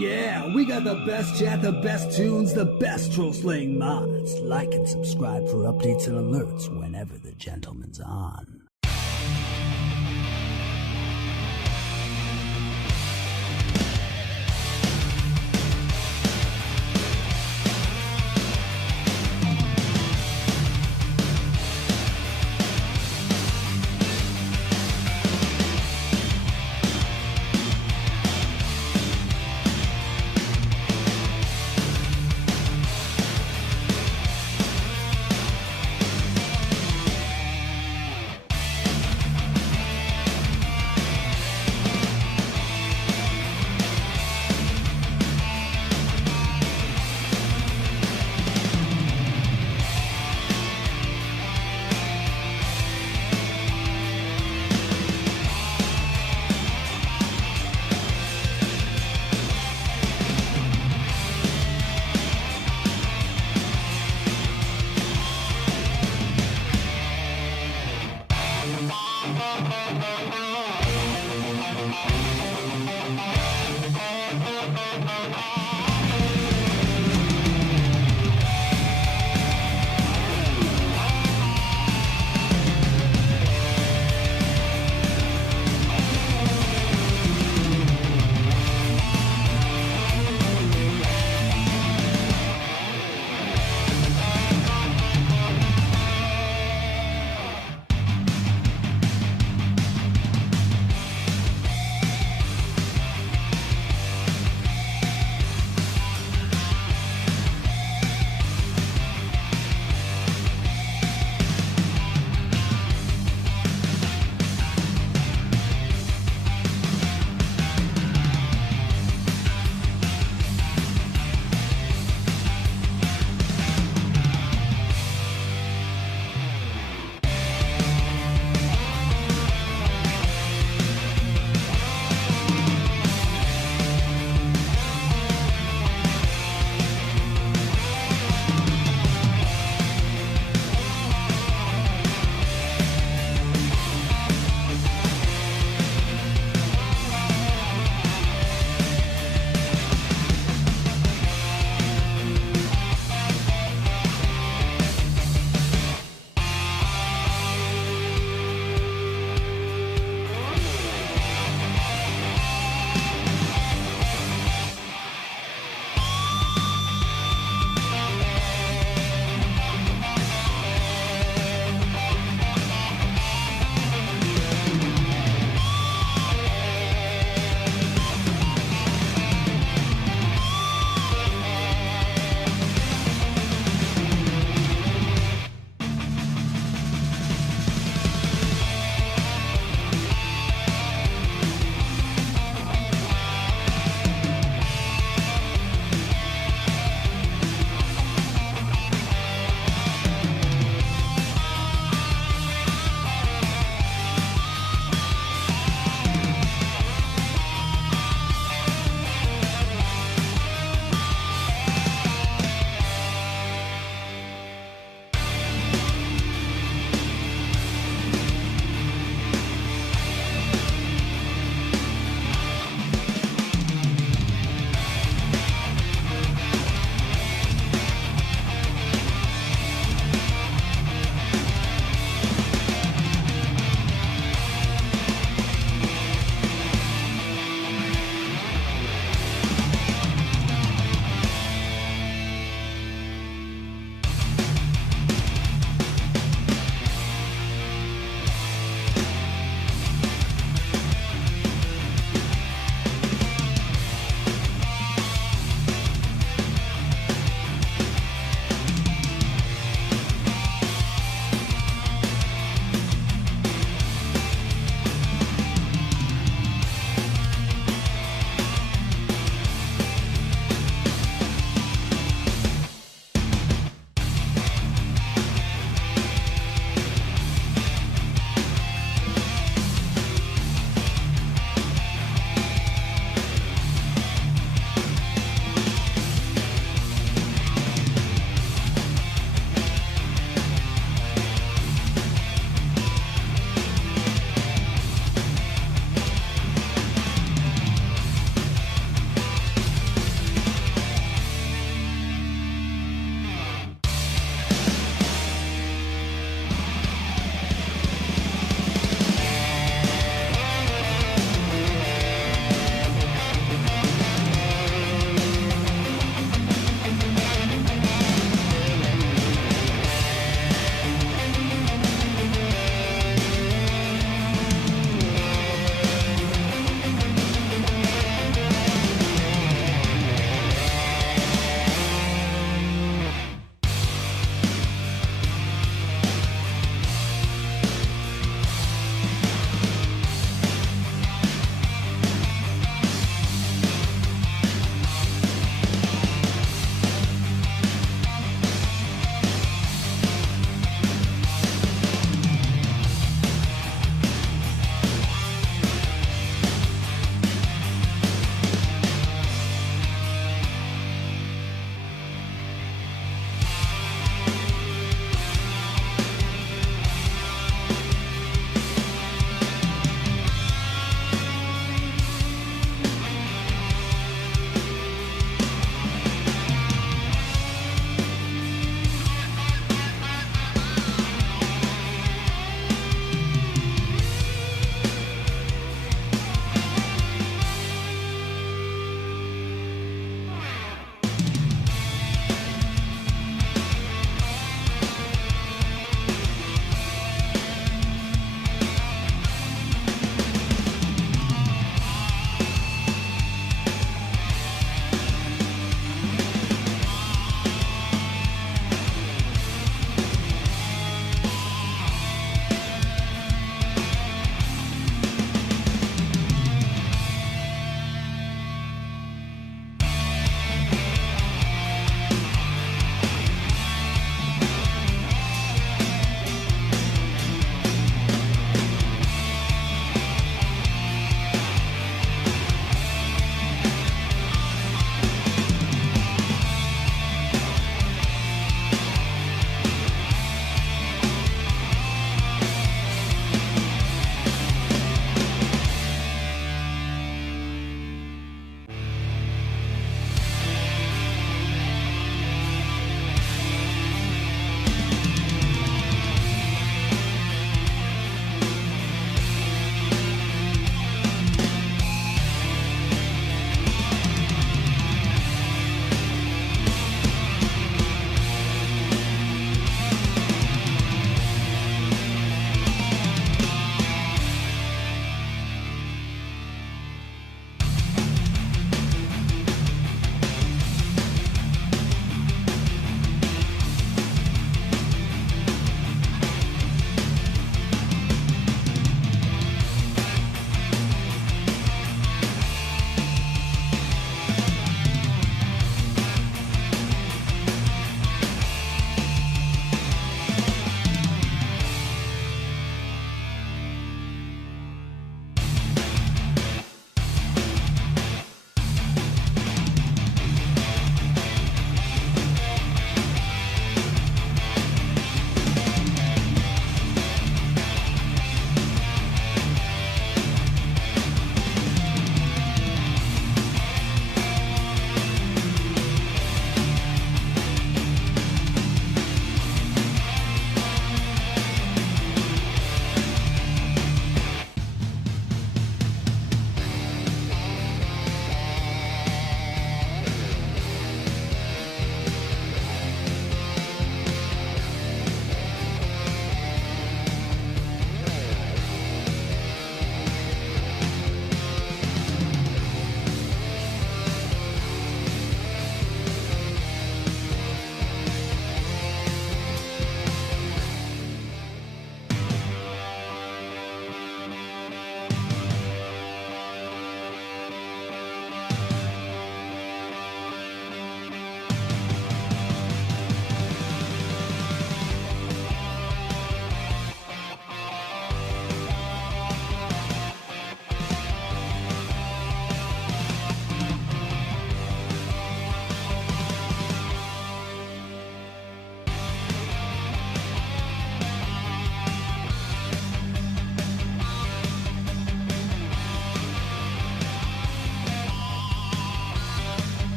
Yeah, we got the best chat, the best tunes, the best troll slaying mods. Like and subscribe for updates and alerts whenever the gentleman's on.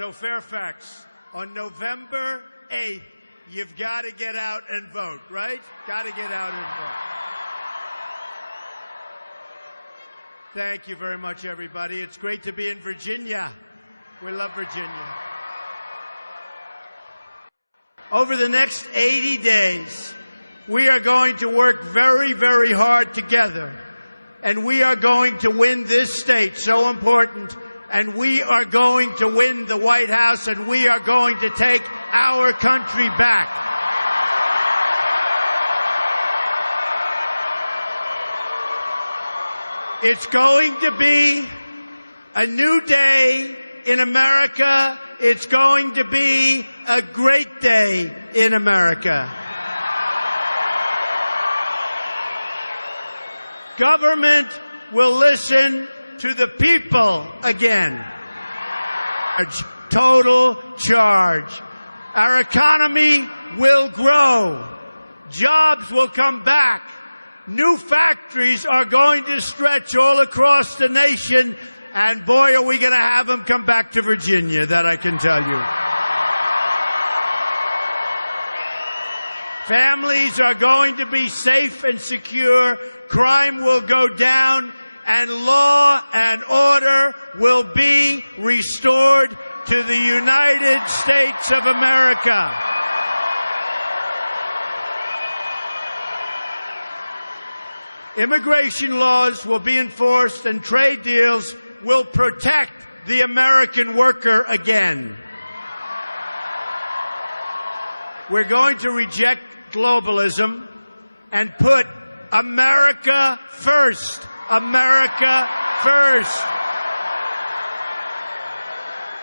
So Fairfax, on November 8th, you've got to get out and vote, right? Got to get out and vote. Thank you very much, everybody. It's great to be in Virginia. We love Virginia. Over the next 80 days, we are going to work very, very hard together. And we are going to win this state, so important. And we are going to win the White House, and we are going to take our country back. It's going to be a new day in America. It's going to be a great day in America. Government will listen to the people again. A total charge. Our economy will grow. Jobs will come back. New factories are going to stretch all across the nation, and boy, are we going to have them come back to Virginia, that I can tell you. Families are going to be safe and secure. Crime will go down, and law and order will be restored to the United States of America. Immigration laws will be enforced, and trade deals will protect the American worker again. We're going to reject globalism and put America first. America first.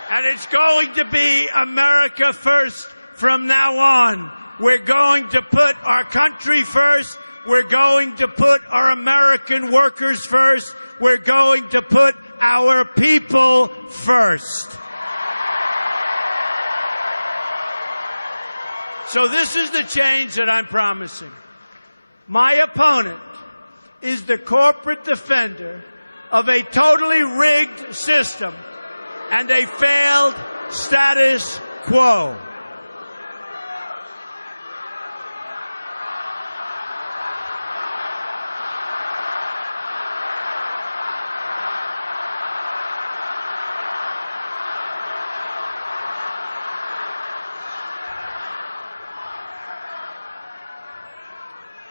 And it's going to be America first from now on. We're going to put our country first. We're going to put our American workers first. We're going to put our people first. So this is the change that I'm promising. My opponent is the corporate defender of a totally rigged system and a failed status quo.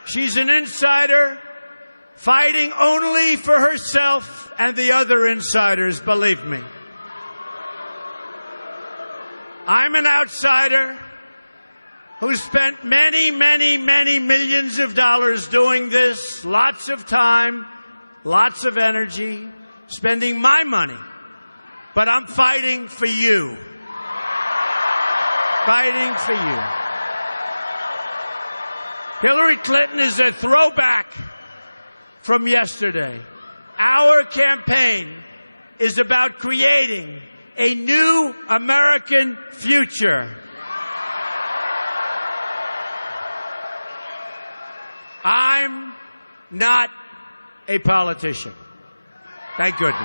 She's an insider fighting only for herself and the other insiders, believe me. I'm an outsider who spent many, many, many millions of dollars doing this, lots of time, lots of energy, spending my money. But I'm fighting for you. Fighting for you. Hillary Clinton is a throwback from yesterday. Our campaign is about creating a new American future. I'm not a politician. Thank goodness.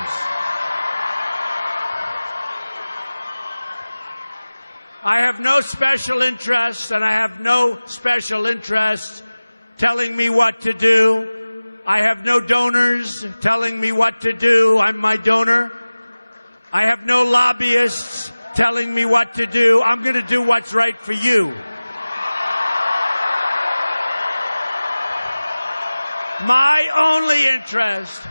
I have no special interests, and I have no special interests telling me what to do. I have no donors telling me what to do. I'm my donor. I have no lobbyists telling me what to do. I'm going to do what's right for you. My only interest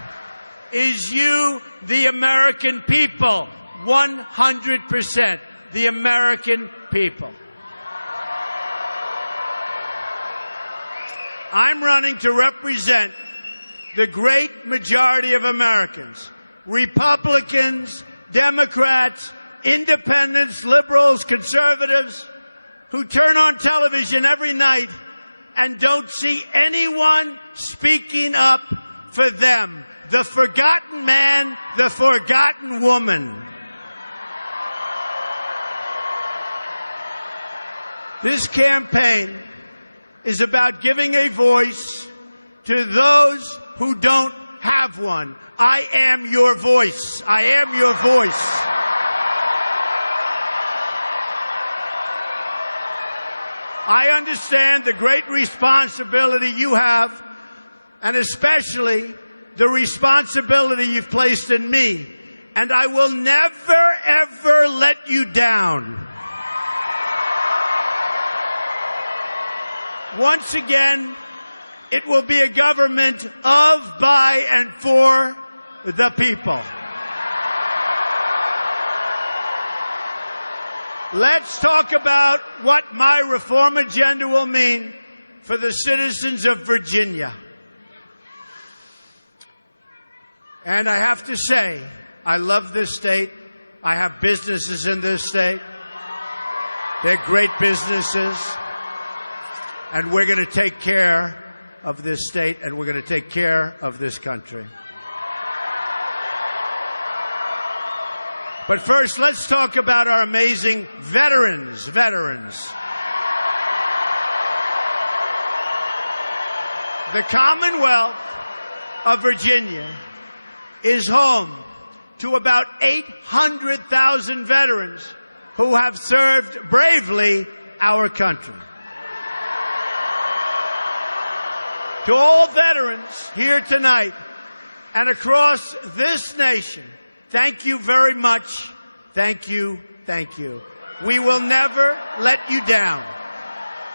is you, the American people, 100%. The American people. I'm running to represent the great majority of Americans, Republicans, Democrats, independents, liberals, conservatives, who turn on television every night and don't see anyone speaking up for them. The forgotten man, the forgotten woman. This campaign is about giving a voice to those who don't have one. I am your voice. I am your voice. I understand the great responsibility you have, and especially the responsibility you've placed in me. And I will never, ever let you down. Once again, it will be a government of, by, and for the people. Let's talk about what my reform agenda will mean for the citizens of Virginia. And I have to say, I love this state. I have businesses in this state. They're great businesses. And we're going to take care of this state, and we're going to take care of this country. But first, let's talk about our amazing veterans. The Commonwealth of Virginia is home to about 800,000 veterans who have served bravely our country. To all veterans here tonight and across this nation, thank you very much. Thank you. Thank you. We will never let you down.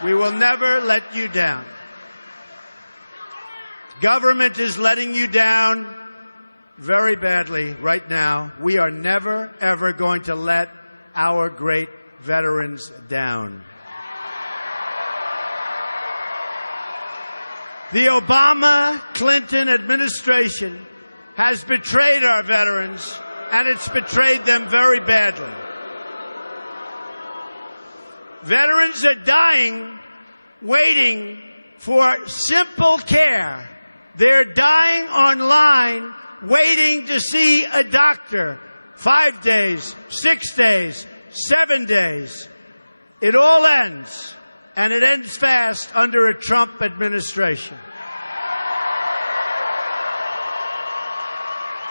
We will never let you down. Government is letting you down very badly right now. We are never, ever going to let our great veterans down. The Obama-Clinton administration has betrayed our veterans, and it's betrayed them very badly. Veterans are dying, waiting for simple care. They're dying online, waiting to see a doctor. 5 days, 6 days, 7 days. It all ends, and it ends fast under a Trump administration.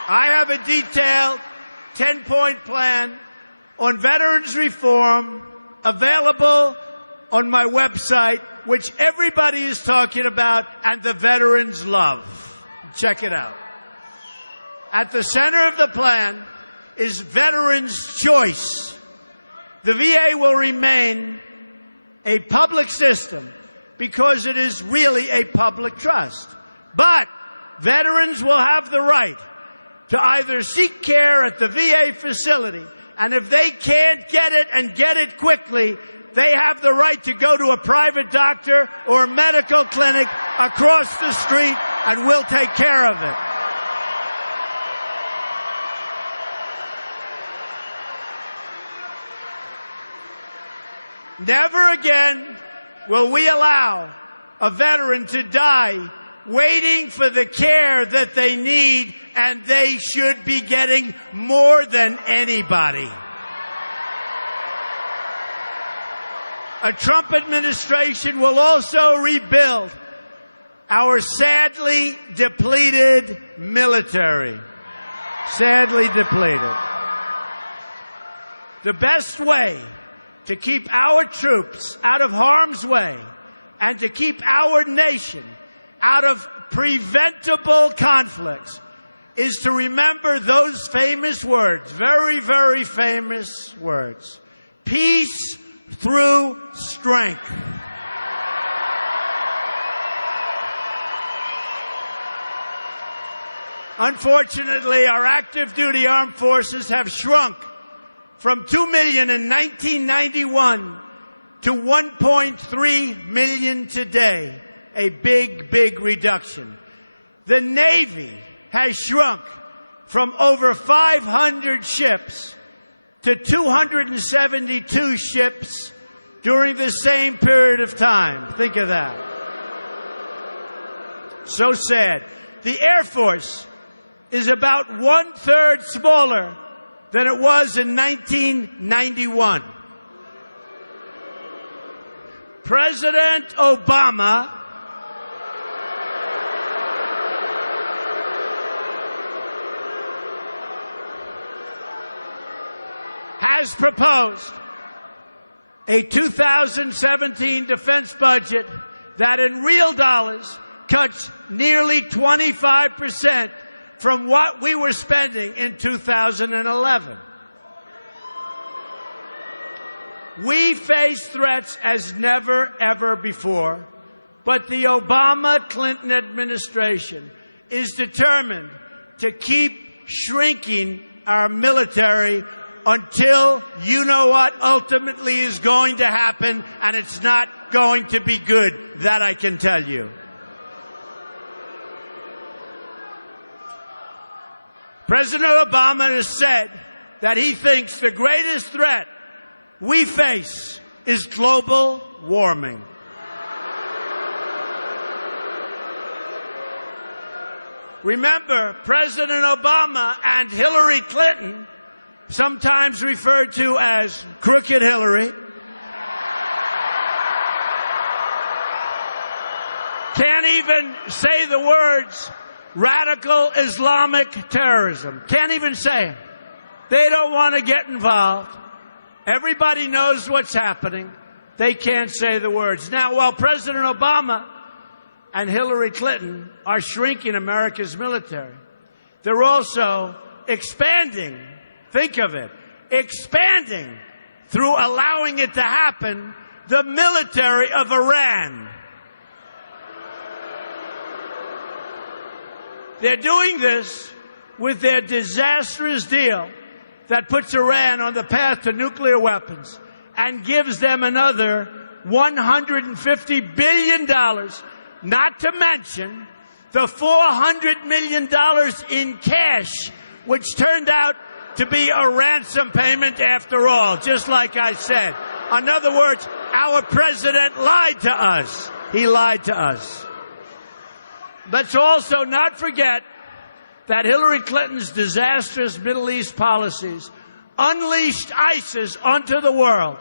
I have a detailed 10-point plan on veterans reform available on my website, which everybody is talking about and the veterans love. Check it out. At the center of the plan is Veterans' Choice. The VA will remain a public system because it is really a public trust. But veterans will have the right to either seek care at the VA facility, and if they can't get it and get it quickly, they have the right to go to a private doctor or a medical clinic across the street, and we'll take care of it. Never again will we allow a veteran to die waiting for the care that they need, and they should be getting more than anybody. A Trump administration will also rebuild our sadly depleted military. Sadly depleted. The best way to keep our troops out of harm's way and to keep our nation out of preventable conflicts is to remember those famous words, very, very famous words. Peace through strength. Unfortunately, our active duty armed forces have shrunk from 2 million in 1991 to 1.3 million today. A big, big reduction. The Navy has shrunk from over 500 ships to 272 ships during the same period of time. Think of that. So sad. The Air Force is about 1/3 smaller than it was in 1991. President Obama has proposed a 2017 defense budget that in real dollars cuts nearly 25% from what we were spending in 2011. We face threats as never, ever before, but the Obama-Clinton administration is determined to keep shrinking our military until you know what ultimately is going to happen, and it's not going to be good, that I can tell you. President Obama has said that he thinks the greatest threat we face is global warming. Remember, President Obama and Hillary Clinton, sometimes referred to as Crooked Hillary, can't even say the words radical Islamic terrorism. Can't even say it. They don't want to get involved. Everybody knows what's happening. They can't say the words. Now, while President Obama and Hillary Clinton are shrinking America's military, they're also expanding. Think of it. Expanding, through allowing it to happen, the military of Iran. They're doing this with their disastrous deal that puts Iran on the path to nuclear weapons and gives them another $150 billion, not to mention the $400 million in cash, which turned out to be a ransom payment after all, just like I said. In other words, our president lied to us. He lied to us. Let's also not forget that Hillary Clinton's disastrous Middle East policies unleashed ISIS onto the world,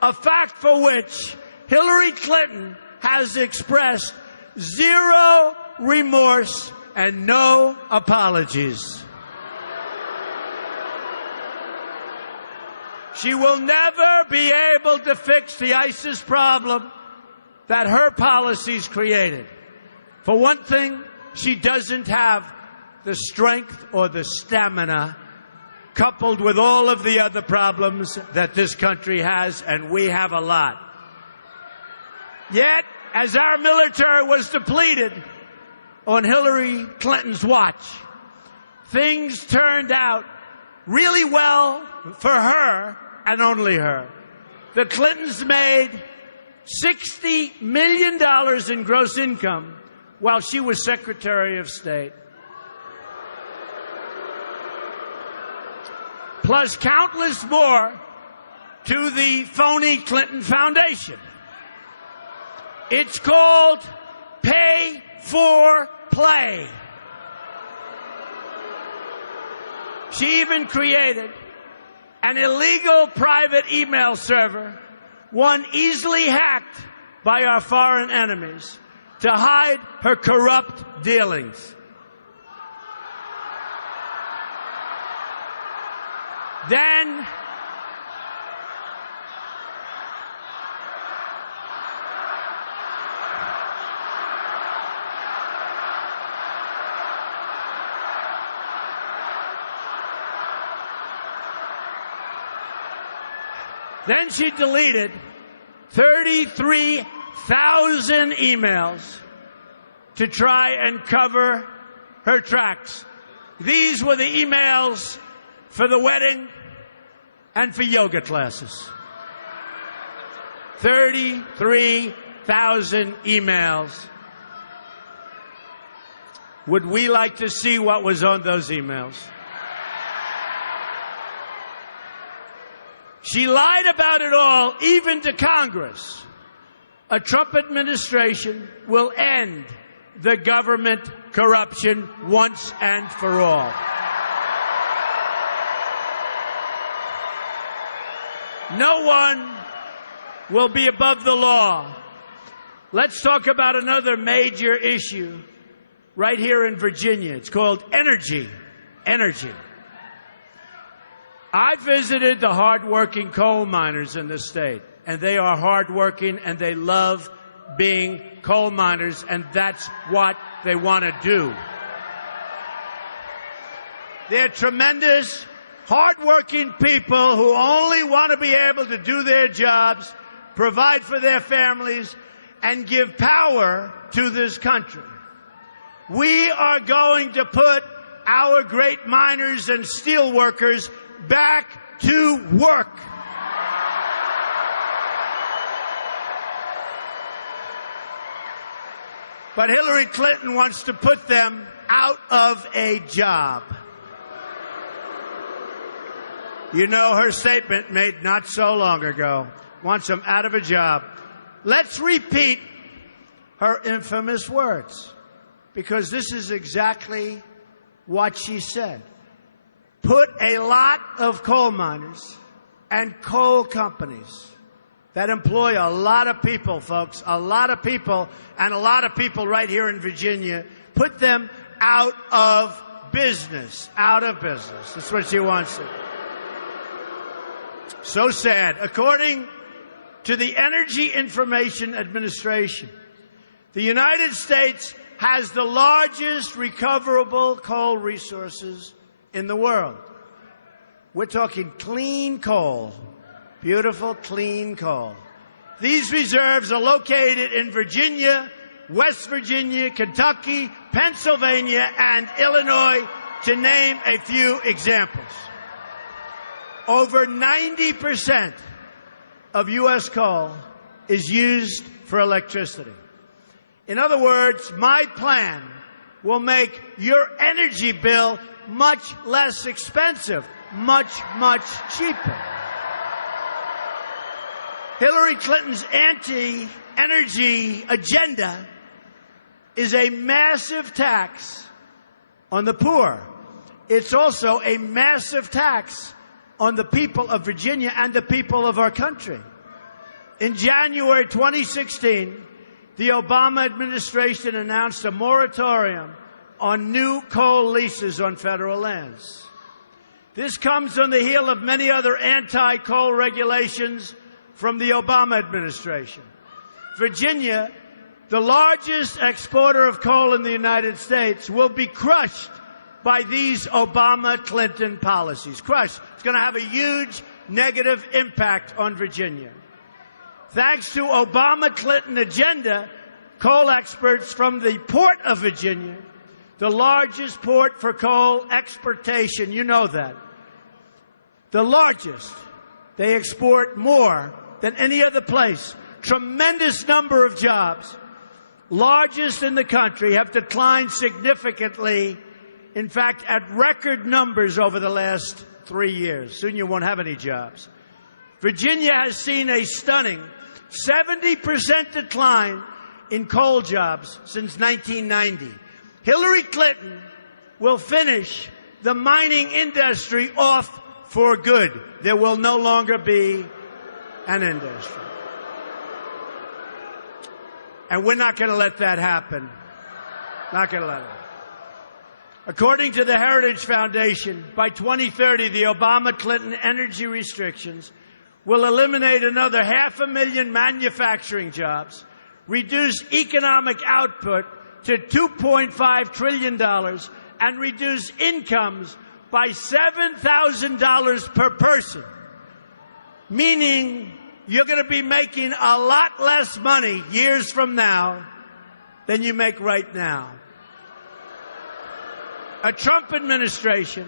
a fact for which Hillary Clinton has expressed zero remorse and no apologies. She will never be able to fix the ISIS problem that her policies created. For one thing, she doesn't have the strength or the stamina, coupled with all of the other problems that this country has, and we have a lot. Yet, as our military was depleted on Hillary Clinton's watch, things turned out really well for her and only her. The Clintons made $60 million in gross income while she was Secretary of State, plus countless more to the phony Clinton Foundation. It's called Pay for Play. She even created an illegal private email server, one easily hacked by our foreign enemies, to hide her corrupt dealings. Then she deleted 33,000 emails to try and cover her tracks. These were the emails for the wedding and for yoga classes. 33,000 emails. Would we like to see what was on those emails? She lied about it all, even to Congress. A Trump administration will end the government corruption once and for all. No one will be above the law. Let's talk about another major issue right here in Virginia. It's called energy. Energy. I visited the hardworking coal miners in the state, and they are hardworking, and they love being coal miners, and that's what they want to do. They're tremendous, hardworking people who only want to be able to do their jobs, provide for their families, and give power to this country. We are going to put our great miners and steel workers back to work. But Hillary Clinton wants to put them out of a job. You know her statement made not so long ago, wants them out of a job. Let's repeat her infamous words, because this is exactly what she said. Put a lot of coal miners and coal companies that employ a lot of people, folks, a lot of people, and a lot of people right here in Virginia, put them out of business, out of business. That's what she wants to do. So sad. According to the Energy Information Administration, the United States has the largest recoverable coal resources in the world. We're talking clean coal, beautiful, clean coal. These reserves are located in Virginia, West Virginia, Kentucky, Pennsylvania, and Illinois, to name a few examples. Over 90% of U.S. coal is used for electricity. In other words, my plan will make your energy bill much less expensive, much, much cheaper. Hillary Clinton's anti-energy agenda is a massive tax on the poor. It's also a massive tax on the people of Virginia and the people of our country. In January 2016, the Obama administration announced a moratorium on new coal leases on federal lands. This comes on the heel of many other anti-coal regulations from the Obama administration. Virginia, the largest exporter of coal in the United States, will be crushed by these Obama-Clinton policies. Crushed. It's going to have a huge negative impact on Virginia. Thanks to Obama-Clinton agenda, coal experts from the Port of Virginia, the largest port for coal exportation, you know that, the largest, they export more than any other place. Tremendous number of jobs, largest in the country, have declined significantly, in fact, at record numbers over the last 3 years. Soon you won't have any jobs. Virginia has seen a stunning 70% decline in coal jobs since 1990. Hillary Clinton will finish the mining industry off for good. There will no longer be an industry. And we're not going to let that happen. Not going to let it happen. According to the Heritage Foundation, by 2030, the Obama-Clinton energy restrictions will eliminate another 500,000 manufacturing jobs, reduce economic output to $2.5 trillion, and reduce incomes by $7,000 per person, meaning you're going to be making a lot less money years from now than you make right now. A Trump administration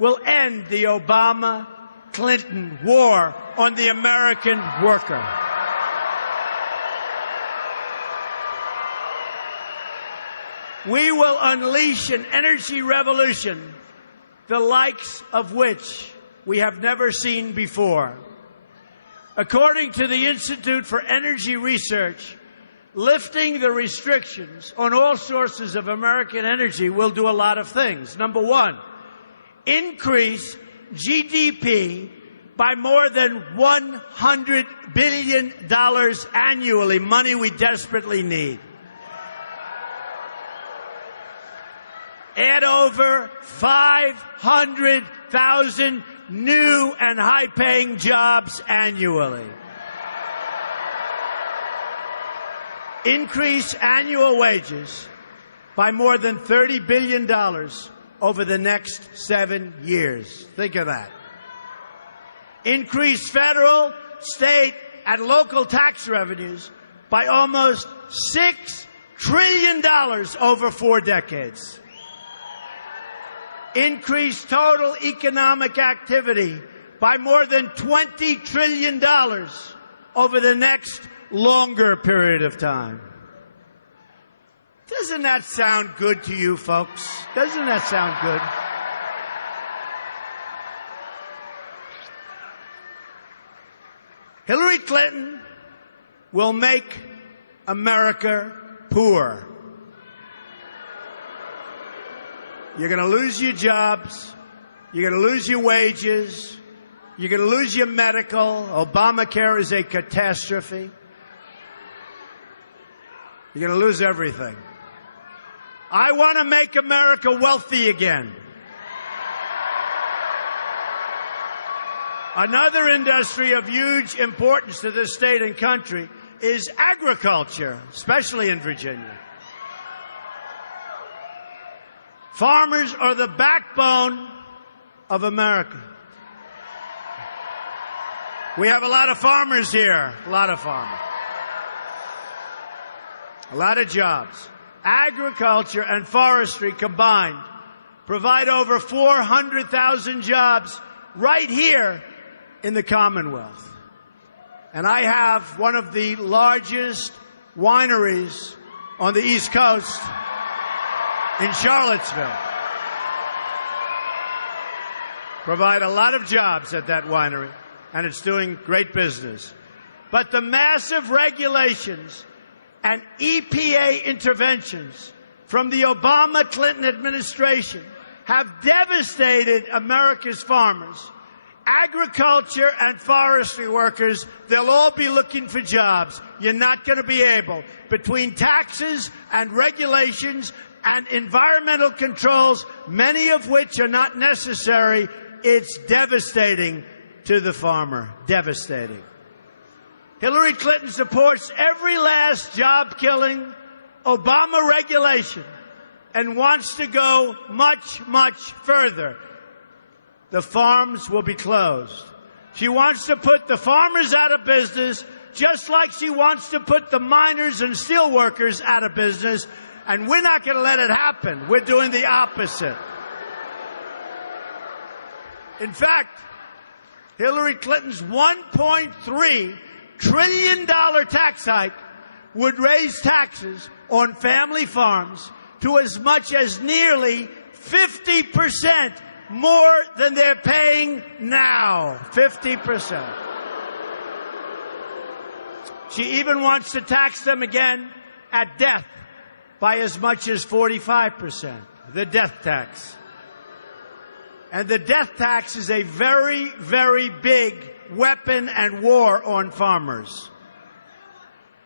will end the Obama-Clinton war on the American worker. We will unleash an energy revolution, the likes of which we have never seen before. According to the Institute for Energy Research, lifting the restrictions on all sources of American energy will do a lot of things. Number one, increase GDP by more than $100 billion annually, money we desperately need. Add over 500,000 new and high-paying jobs annually. increase annual wages by more than $30 billion over the next 7 years. Think of that. Increase federal, state, and local tax revenues by almost $6 trillion over 4 decades. Increase total economic activity by more than $20 trillion over the next longer period of time. Doesn't that sound good to you, folks? Doesn't that sound good? Hillary Clinton will make America poor. You're going to lose your jobs. You're going to lose your wages. You're going to lose your medical. Obamacare is a catastrophe. You're going to lose everything. I want to make America wealthy again. Another industry of huge importance to this state and country is agriculture, especially in Virginia. Farmers are the backbone of America. We have a lot of farmers here, a lot of farmers. A lot of jobs. Agriculture and forestry combined provide over 400,000 jobs right here in the Commonwealth. And I have one of the largest wineries on the East Coast in Charlottesville. Provide a lot of jobs at that winery, and it's doing great business. But the massive regulations and EPA interventions from the Obama-Clinton administration have devastated America's farmers. Agriculture and forestry workers, they'll all be looking for jobs. You're not going to be able. Between taxes and regulations and environmental controls, many of which are not necessary, it's devastating to the farmer. Devastating. Hillary Clinton supports every last job-killing Obama regulation and wants to go much, much further. The farms will be closed. She wants to put the farmers out of business, just like she wants to put the miners and steel workers out of business, and we're not going to let it happen. We're doing the opposite. In fact, Hillary Clinton's $1.3 trillion tax hike would raise taxes on family farms to as much as nearly 50% more than they're paying now. 50%. She even wants to tax them again at death by as much as 45%, the death tax. And the death tax is a very, very big weapon and war on farmers.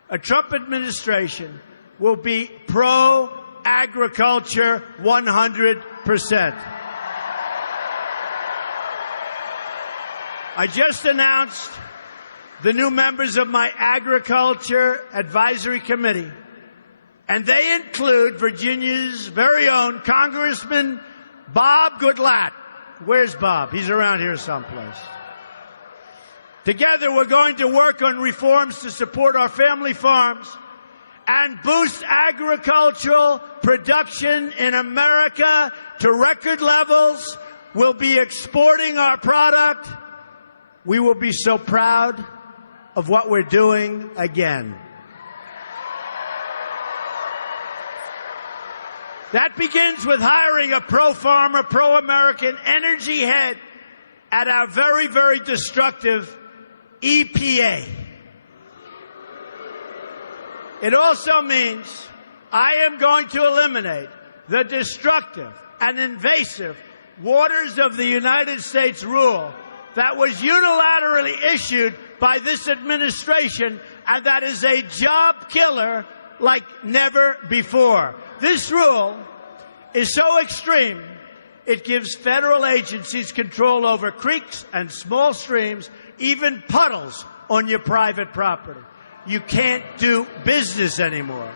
A Trump administration will be pro-agriculture 100%. I just announced the new members of my Agriculture Advisory Committee, and they include Virginia's very own Congressman Bob Goodlatte. Where's Bob? He's around here someplace. Together, we're going to work on reforms to support our family farms and boost agricultural production in America to record levels. We'll be exporting our product. We will be so proud of what we're doing again. That begins with hiring a pro-farmer, pro-American energy head at our very, very destructive EPA. It also means I am going to eliminate the destructive and invasive Waters of the United States rule that was unilaterally issued by this administration, and that is a job killer like never before. This rule is so extreme, it gives federal agencies control over creeks and small streams, even puddles on your private property. you can't do business anymore.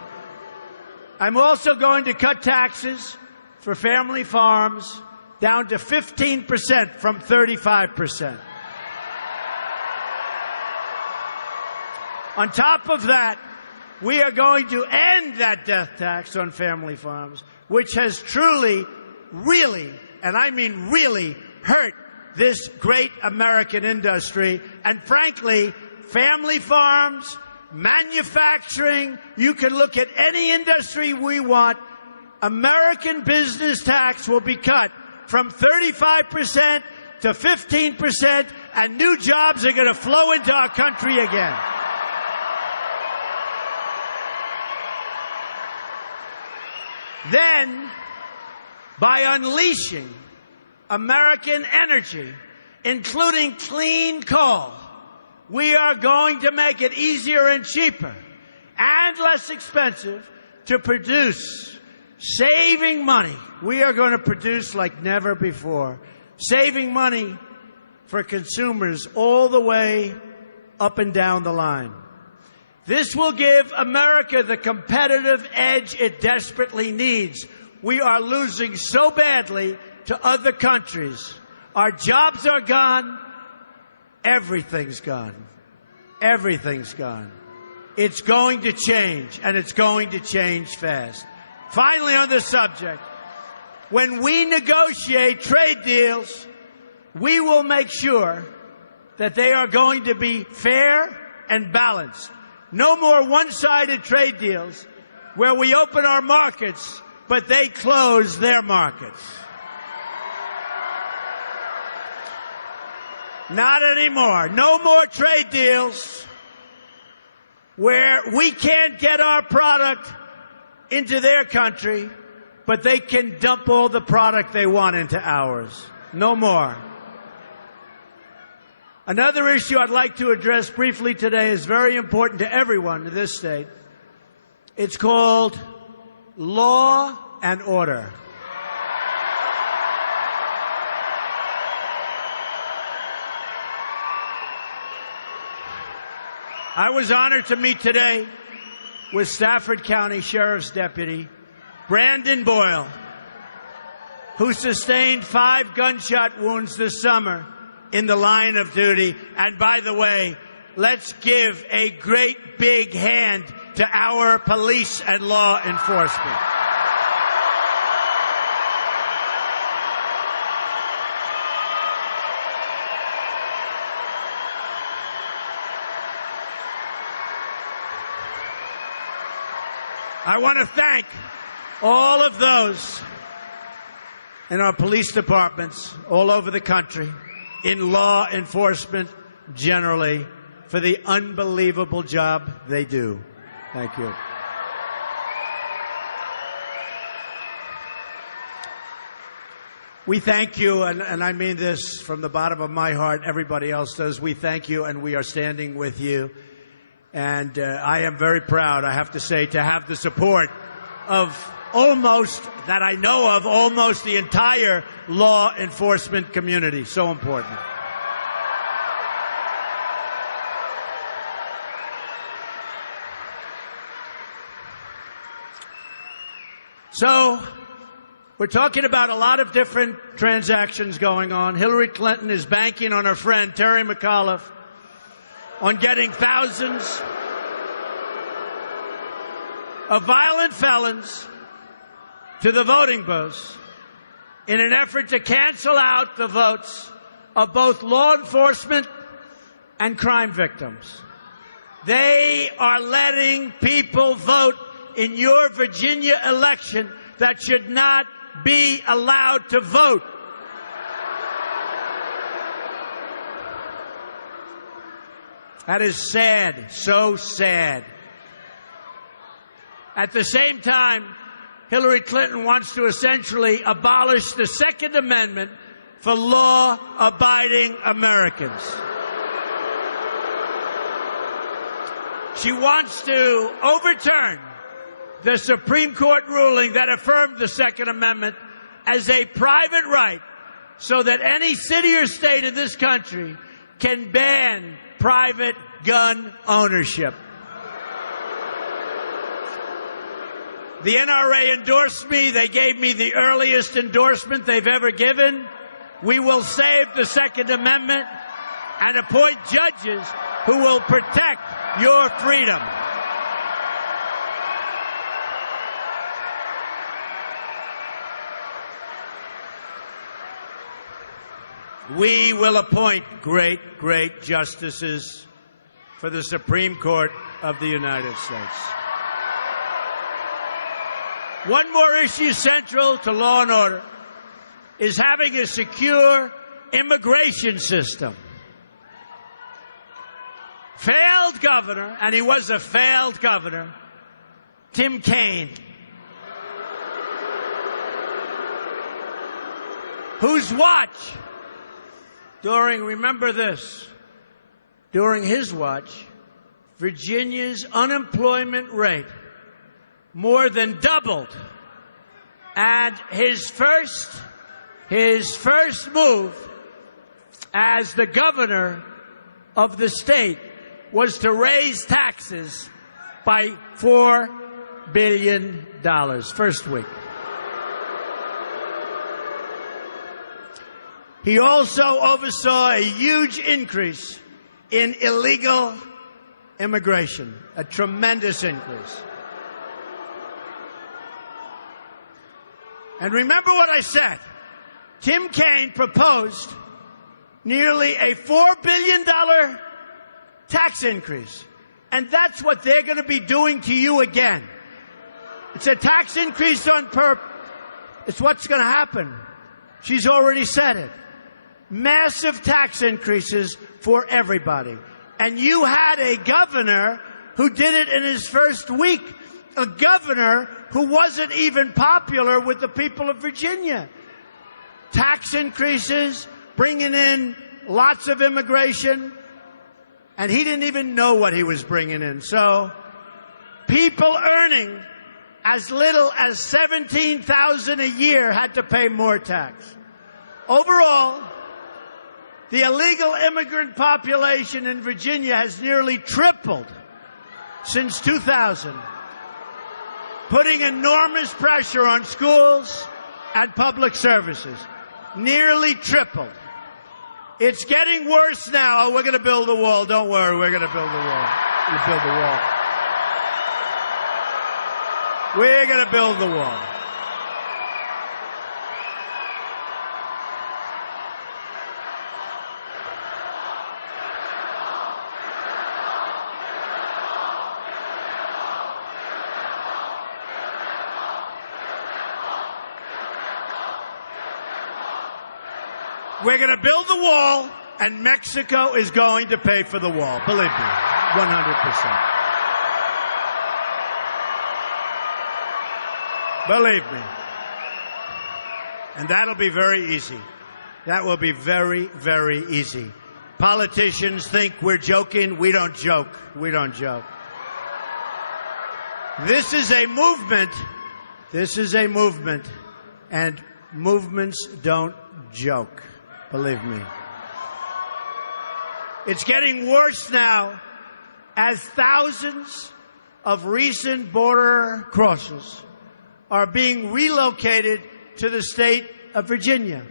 I'm also going to cut taxes for family farms down to 15% from 35%. On top of that, we are going to end that death tax on family farms, which has truly, really, and I mean really, hurt this great American industry. And frankly, family farms, manufacturing, you can look at any industry we want, American business tax will be cut from 35% to 15%, and new jobs are going to flow into our country again. Then, by unleashing American energy, including clean coal, we are going to make it easier and cheaper and less expensive to produce, saving money. We are going to produce like never before, saving money for consumers all the way up and down the line. This will give America the competitive edge it desperately needs. We are losing so badly to other countries. Our jobs are gone. Everything's gone. Everything's gone. It's going to change, and it's going to change fast. Finally, on this subject, when we negotiate trade deals, we will make sure that they are going to be fair and balanced. No more one-sided trade deals where we open our markets, but they close their markets. Not anymore. No more trade deals where we can't get our product into their country, but they can dump all the product they want into ours. No more. Another issue I'd like to address briefly today is very important to everyone in this state. It's called law and order. I was honored to meet today with Stafford County Sheriff's Deputy Brandon Boyle, who sustained 5 gunshot wounds this summer in the line of duty. And by the way, let's give a great big hand to our police and law enforcement. I want to thank all of those in our police departments all over the country, in law enforcement generally, for the unbelievable job they do. Thank you. We thank you, and I mean this from the bottom of my heart. Everybody else does. We thank you, and we are standing with you. And I am very proud, I have to say, to have the support of almost the entire law enforcement community. So important. So, we're talking about a lot of different transactions going on. Hillary Clinton is banking on her friend Terry McAuliffe on getting thousands of violent felons to the voting booths in an effort to cancel out the votes of both law enforcement and crime victims. They are letting people vote in your Virginia election that should not be allowed to vote. That is sad, so sad. At the same time, Hillary Clinton wants to essentially abolish the Second Amendment for law-abiding Americans. She wants to overturn the Supreme Court ruling that affirmed the Second Amendment as a private right so that any city or state in this country can ban private gun ownership. The NRA endorsed me. They gave me the earliest endorsement they've ever given. We will save the Second Amendment and appoint judges who will protect your freedom. We will appoint great, great justices for the Supreme Court of the United States. One more issue central to law and order is having a secure immigration system. Failed governor, and he was a failed governor, Tim Kaine, whose watch remember this, during his watch, Virginia's unemployment rate more than doubled. And his first move as the governor of the state was to raise taxes by $4 billion first week. He also oversaw a huge increase in illegal immigration, a tremendous increase. And remember what I said. Tim Kaine proposed nearly a $4 billion tax increase. And that's what they're going to be doing to you again. It's a tax increase on purpose. It's what's going to happen. She's already said it. Massive tax increases for everybody. And you had a governor who did it in his first week. A governor who wasn't even popular with the people of Virginia. Tax increases, bringing in lots of immigration, and he didn't even know what he was bringing in. So people earning as little as $17,000 a year had to pay more tax. Overall, the illegal immigrant population in Virginia has nearly tripled since 2000, putting enormous pressure on schools and public services. Nearly tripled. It's getting worse now. Oh, we're going to build the wall. Don't worry, we're going to build the wall. We'll build the wall. We're going to build the wall. We're going to build the wall, and Mexico is going to pay for the wall. Believe me, 100%. Believe me. And that'll be very easy. That will be very, very easy. Politicians think we're joking. We don't joke. We don't joke. This is a movement. This is a movement. And movements don't joke. Believe me. It's getting worse now as thousands of recent border crossers are being relocated to the state of Virginia.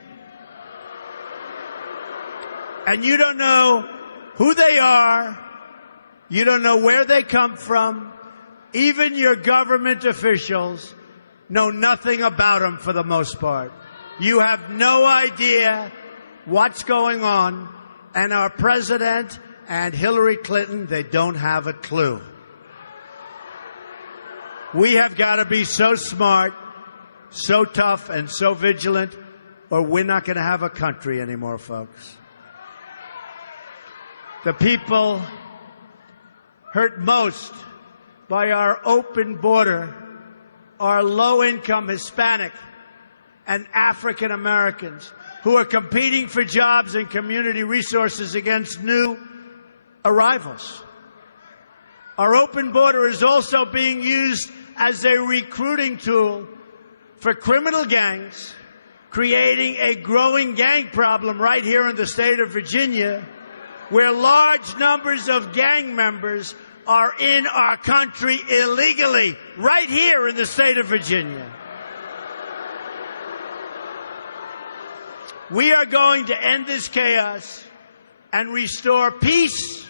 And you don't know who they are. You don't know where they come from. Even your government officials know nothing about them for the most part. You have no idea what's going on, and our president and Hillary Clinton, they don't have a clue. We have got to be so smart, so tough, and so vigilant, or we're not going to have a country anymore, folks. The people hurt most by our open border are low-income Hispanic and African Americans who are competing for jobs and community resources against new arrivals. Our open border is also being used as a recruiting tool for criminal gangs, creating a growing gang problem right here in the state of Virginia, where large numbers of gang members are in our country illegally, right here in the state of Virginia. We are going to end this chaos and restore peace,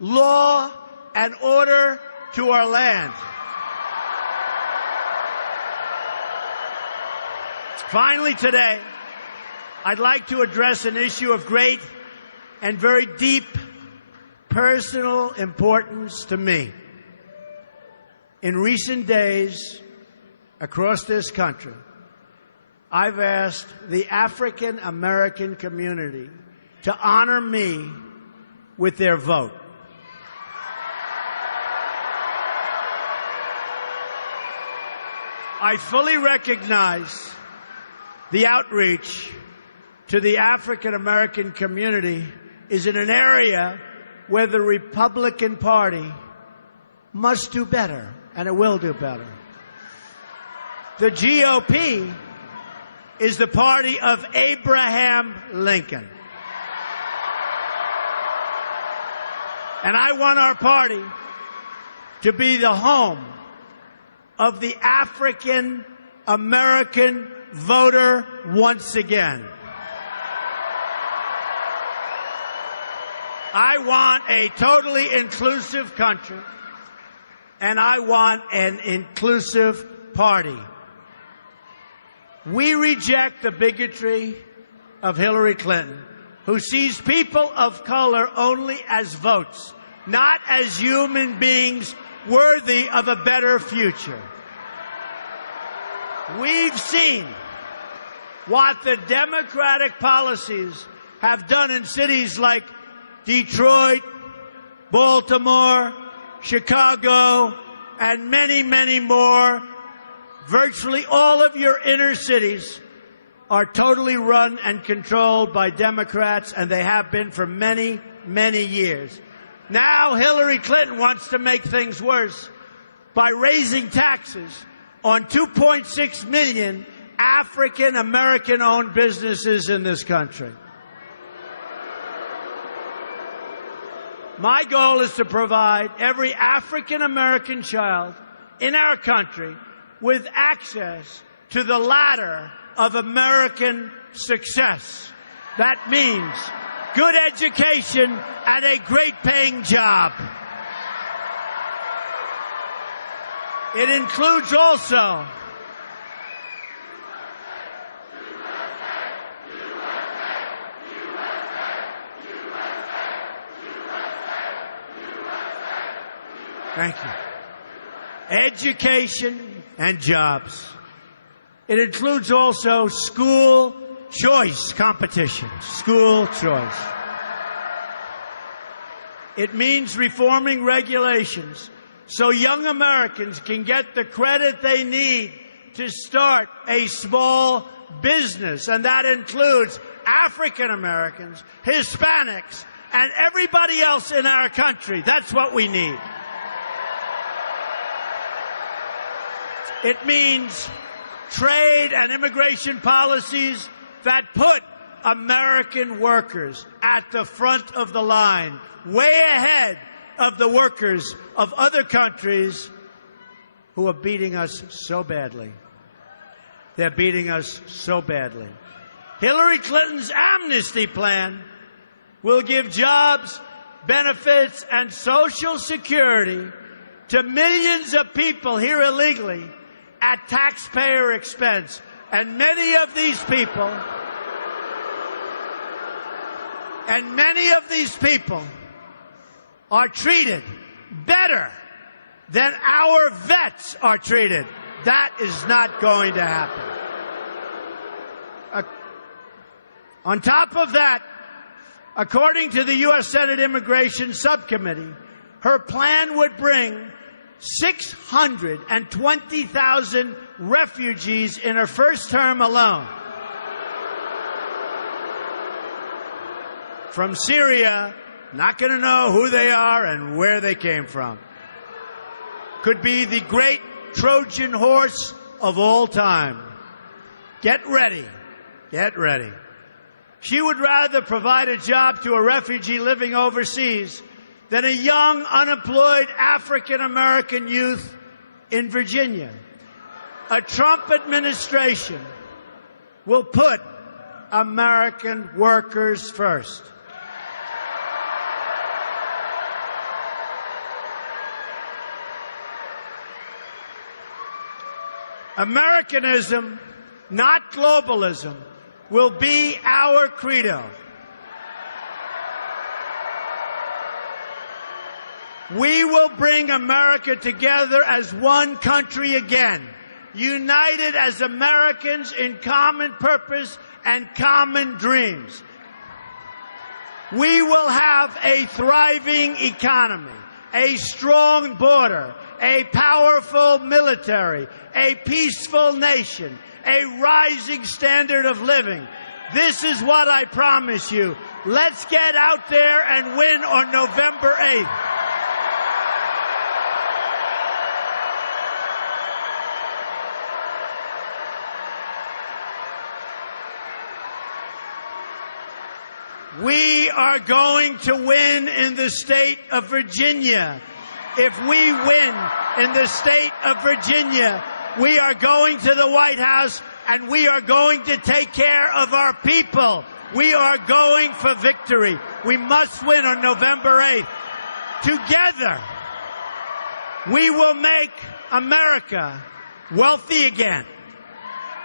law, and order to our land. Finally today, I'd like to address an issue of great and very deep personal importance to me. In recent days, across this country, I've asked the African American community to honor me with their vote. I fully recognize the outreach to the African American community is in an area where the Republican Party must do better, and it will do better. The GOP is the party of Abraham Lincoln. And I want our party to be the home of the African American voter once again. I want a totally inclusive country, and I want an inclusive party. We reject the bigotry of Hillary Clinton, who sees people of color only as votes, not as human beings worthy of a better future. We've seen what the Democratic policies have done in cities like Detroit, Baltimore, Chicago, and many, many more. Virtually all of your inner cities are totally run and controlled by Democrats, and they have been for many, many years. Now Hillary Clinton wants to make things worse by raising taxes on 2.6 million African American-owned businesses in this country. My goal is to provide every African American child in our country with access to the ladder of American success. That means good education and a great paying job. It includes also Thank you. Education and jobs. It includes also school choice competitions. School choice. It means reforming regulations so young Americans can get the credit they need to start a small business. And that includes African Americans, Hispanics, and everybody else in our country. That's what we need. It means trade and immigration policies that put American workers at the front of the line, way ahead of the workers of other countries who are beating us so badly. They're beating us so badly. Hillary Clinton's amnesty plan will give jobs, benefits, and Social Security to millions of people here illegally at taxpayer expense. And many of these people are treated better than our vets are treated. That is not going to happen. On top of that, according to the U.S. Senate Immigration Subcommittee, her plan would bring 620,000 refugees in her first term alone from Syria. Not going to know who they are and where they came from. Could be the great Trojan horse of all time. Get ready. Get ready. She would rather provide a job to a refugee living overseas than a young, unemployed African-American youth in Virginia. A Trump administration will put American workers first. Americanism, not globalism, will be our credo. We will bring America together as one country again, united as Americans in common purpose and common dreams. We will have a thriving economy, a strong border, a powerful military, a peaceful nation, a rising standard of living. This is what I promise you. Let's get out there and win on November 8th. We are going to win in the state of Virginia. If we win in the state of Virginia, we are going to the White House and we are going to take care of our people. We are going for victory. We must win on November 8th. Together, we will make America wealthy again.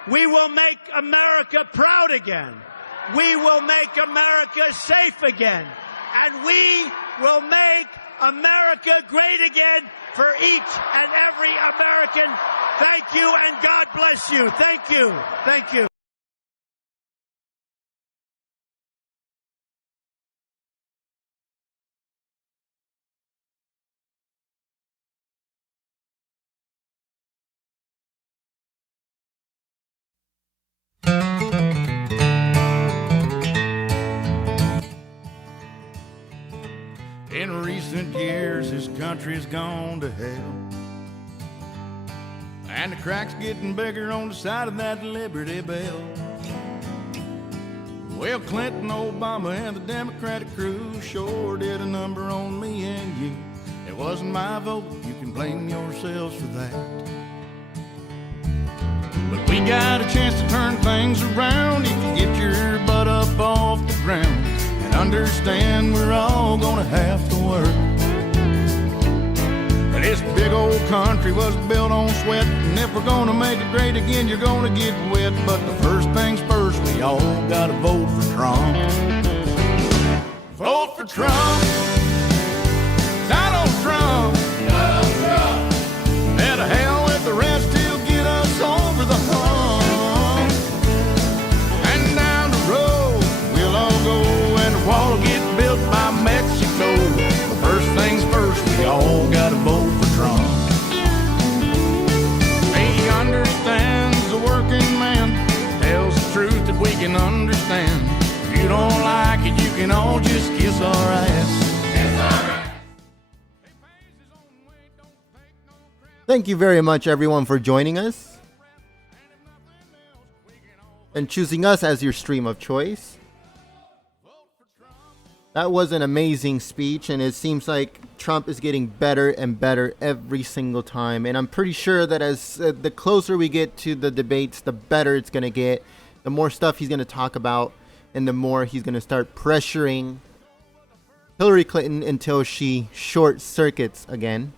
We will make America proud again. We will make America safe again. And we will make America great again for each and every American. Thank you, and God bless you. Thank you. Thank you. In recent years, this country's gone to hell, and the cracks getting bigger on the side of that Liberty Bell. Well, Clinton, Obama, and the Democratic crew sure did a number on me and you. It wasn't my vote, you can blame yourselves for that. But we got a chance to turn things around. You can get your butt up off the ground and understand we're all gonna have to work. This big old country was built on sweat, and if we're gonna make it great again, you're gonna get wet. But the first things first, we all gotta vote for Trump. Vote for Trump. Donald Trump. Donald Trump. And to hell with the rest, he'll get us over the hump. And down the road, we'll all go, and the wall will get built by Mexico. But first things first, we all gotta vote for Trump. He understands the working man, tells the truth that we can understand. If you don't like it, you can all just kiss our ass. Thank you very much, everyone, for joining us and choosing us as your stream of choice. That was an amazing speech, and it seems like Trump is getting better and better every single time. And I'm pretty sure that as the closer we get to the debates, the better it's going to get, the more stuff he's going to talk about, and the more he's going to start pressuring Hillary Clinton until she short circuits again.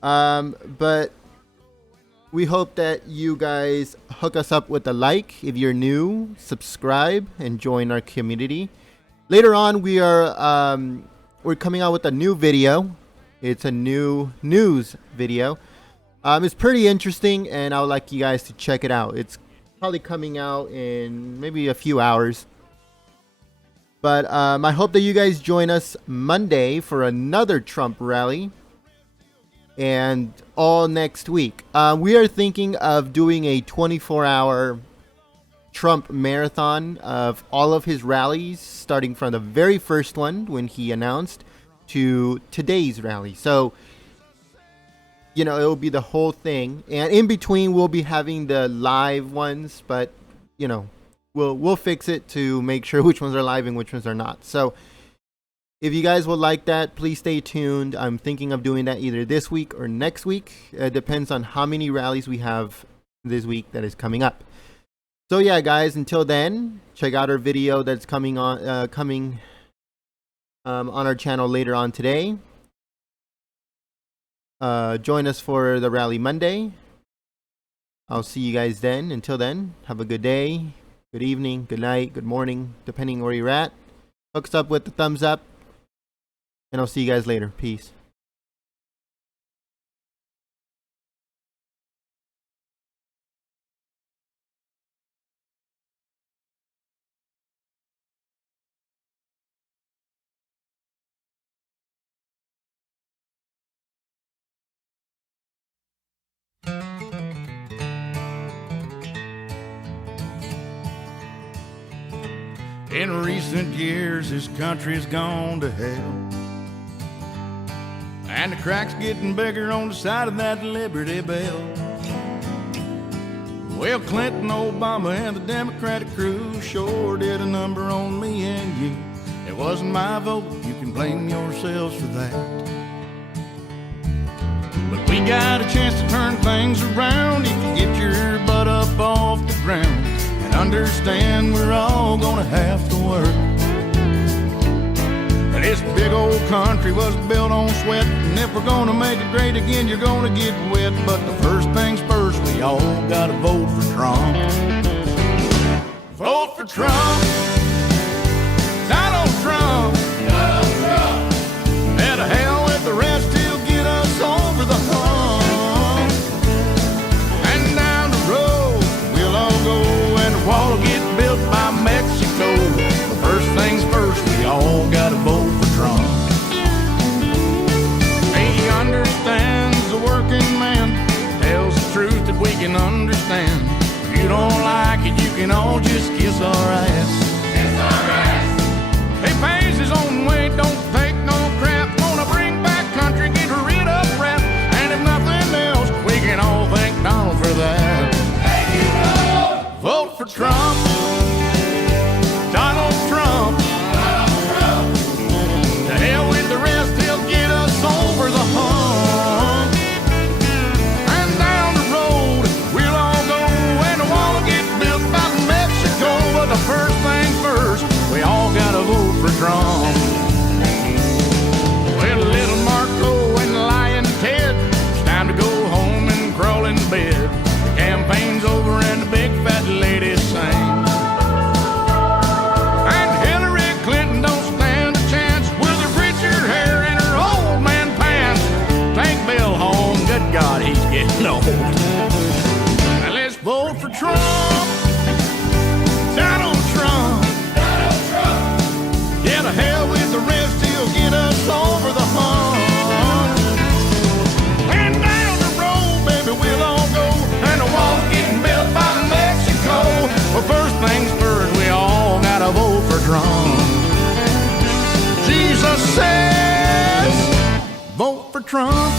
But we hope that you guys hook us up with a like. If you're new, subscribe and join our community. Later on, we're coming out with a new video. It's a new news video. It's pretty interesting, and I would like you guys to check it out. It's probably coming out in maybe a few hours. But I hope that you guys join us Monday for another Trump rally, and all next week. We are thinking of doing a 24-hour Trump marathon of all of his rallies, starting from the very first one when he announced to today's rally. So, you know, it will be the whole thing, and in between we'll be having the live ones, but you know, we'll fix it to make sure which ones are live and which ones are not. So If you guys will like that, please stay tuned. I'm thinking of doing that either this week or next week. It depends on how many rallies we have this week that is coming up. So yeah, guys, until then, check out our video that's coming on our channel later on today. Join us for the Rally Monday. I'll see you guys then. Until then, have a good day, good evening, good night, good morning, depending where you're at. Hook us up with the thumbs up. And I'll see you guys later. Peace. In recent years, this country's gone to hell. And the crack's getting bigger on the side of that Liberty Bell. Well, Clinton, Obama, and the Democratic crew sure did a number on me and you. It wasn't my vote, you can blame yourselves for that. But we got a chance to turn things around if you get your butt up off the ground and understand we're all gonna have to work. This big old country was built on sweat, and if we're gonna make it great again, you're gonna get wet. But the first things first, we all gotta vote for Trump. Vote for Trump. Donald Trump. Donald Trump. And to hell with the rest, he'll get us over the hump. And down the road, we'll all go, and the wall will get built by Mexico. But first things first, we all gotta vote for Trump. He understands the working man, tells the truth that we can understand. If you don't like it, you can all just kiss our ass. Kiss our ass. He pays his own way, don't take no crap. Wanna bring back country, get rid of rap. And if nothing else, we can all thank Donald for that. Thank you, Donald. Vote for Trump. Donald Trump. The rest, he'll get us over the hump. And down the road, we'll all go, and the wall will get built by Mexico. But the first thing first, we all gotta vote for Trump. Well, little Marco and Lion Ted, it's time to go home and crawl in bed. The campaign's over and the big fat lady sings. And Hillary Clinton don't stand a chance with her preacher hair and her old man pants. Take Bill home, good God, he's getting old. Now let's vote for Trump. Donald Trump. Donald Trump. Yeah, to hell with the rest, he'll get us over the hump. And down the road, baby, we'll all go, and the wall's getting built by Mexico. Well, first things first, we all gotta vote for Trump. Jesus says, vote for Trump.